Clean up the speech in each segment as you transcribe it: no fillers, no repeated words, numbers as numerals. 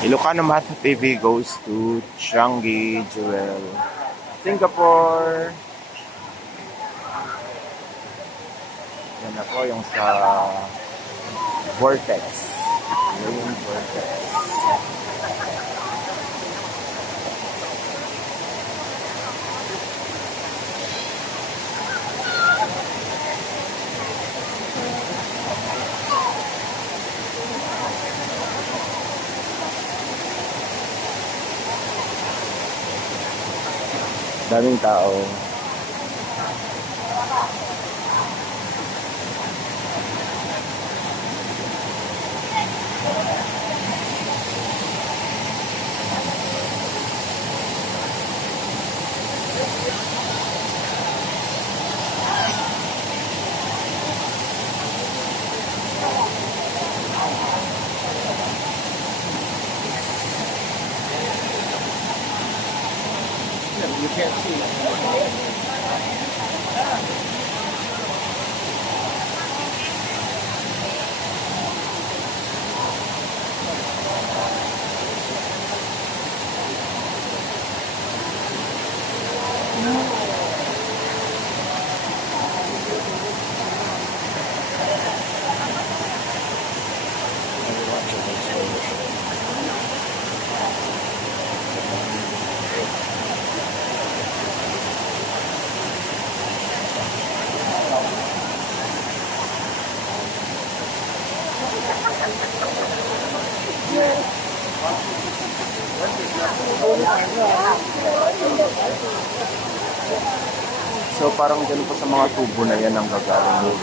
Ilocano Mata TV goes to Changi Jewel, Singapore. Yan na po yung sa Vortex. Yan yung Vortex. Daming tao. You can't see. So parang dyan po sa mga tubo na yan ang gagaling yung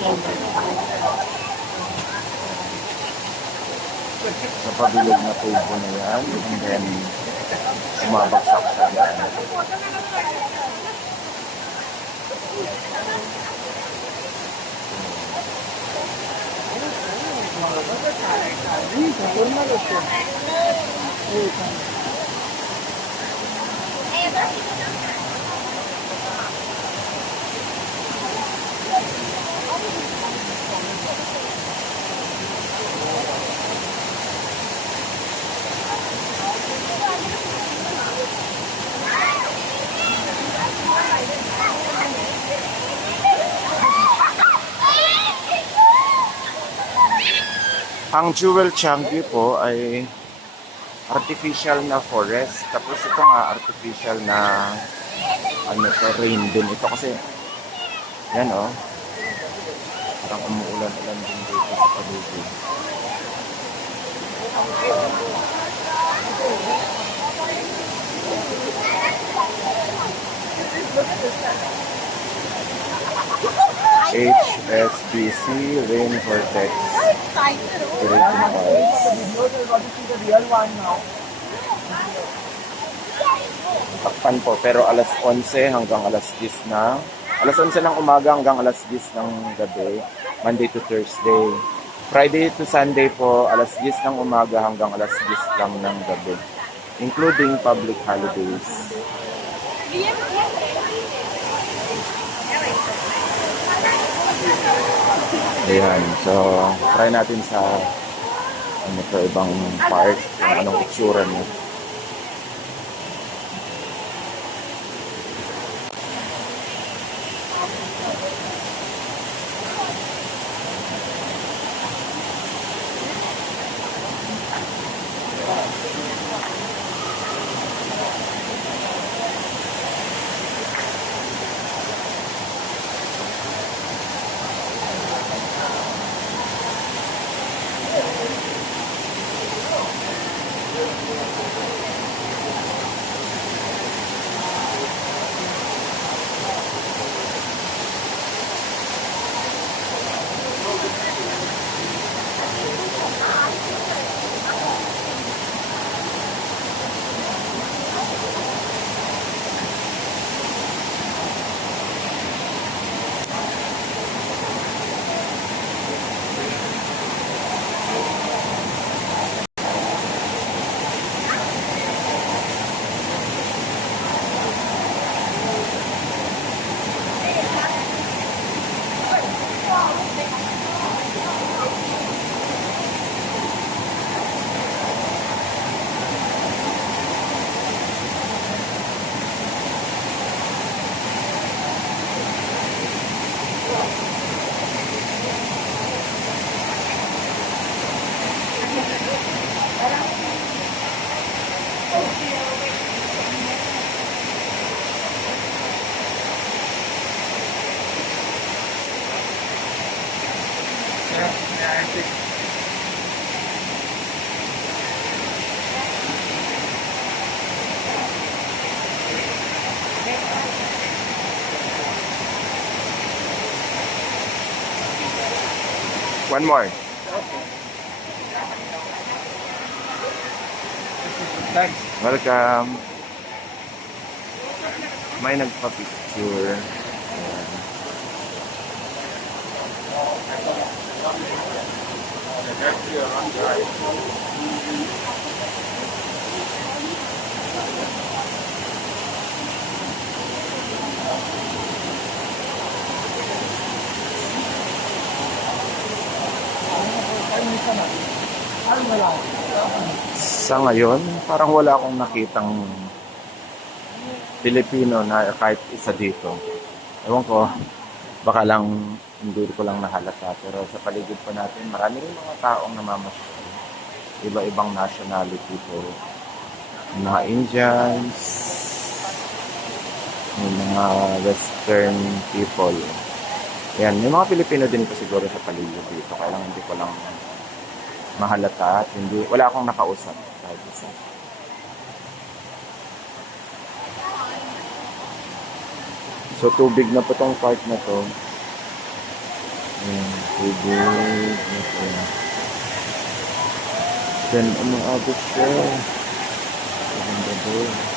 sa pabilog na tubo na yan, and then umabagsak siya yan. Ang Jewel Changi po ay artificial na forest. Tapos ito nga artificial na ano to, rain din ito kasi yan oh. Parang umuulan-ulan din dito sa paligid. HSBC Rain Vortex Creating Files. Takpan po, pero alas 11 hanggang alas 10 na. Alas 11 ng umaga hanggang alas 10 ng gabi, Monday to Thursday. Friday to Sunday po, alas 10 ng umaga hanggang alas 10 lang ng gabi, including public holidays. Ayan, so try natin sa ano to, ibang part, kung anong itsura niya. One more. Thanks. Welcome. May nagpa-picture. Ayan. Sa ngayon, parang wala akong nakitang Pilipino na kahit isa dito. Ewan ko, baka lang hindi ko lang nahalata. Pero sa paligid po natin, marami rin mga taong namamasyal. Iba-ibang nationality po. Mga Indians, may mga Western people. Yan, may mga Pilipino din po siguro sa paligid dito. Kaya lang hindi ko lang mahalata at hindi, wala akong nakausap kahit isa. So, tubig na po tong part na to. Ayan, tubig na to. Then, umaabot siya. Maganda doon.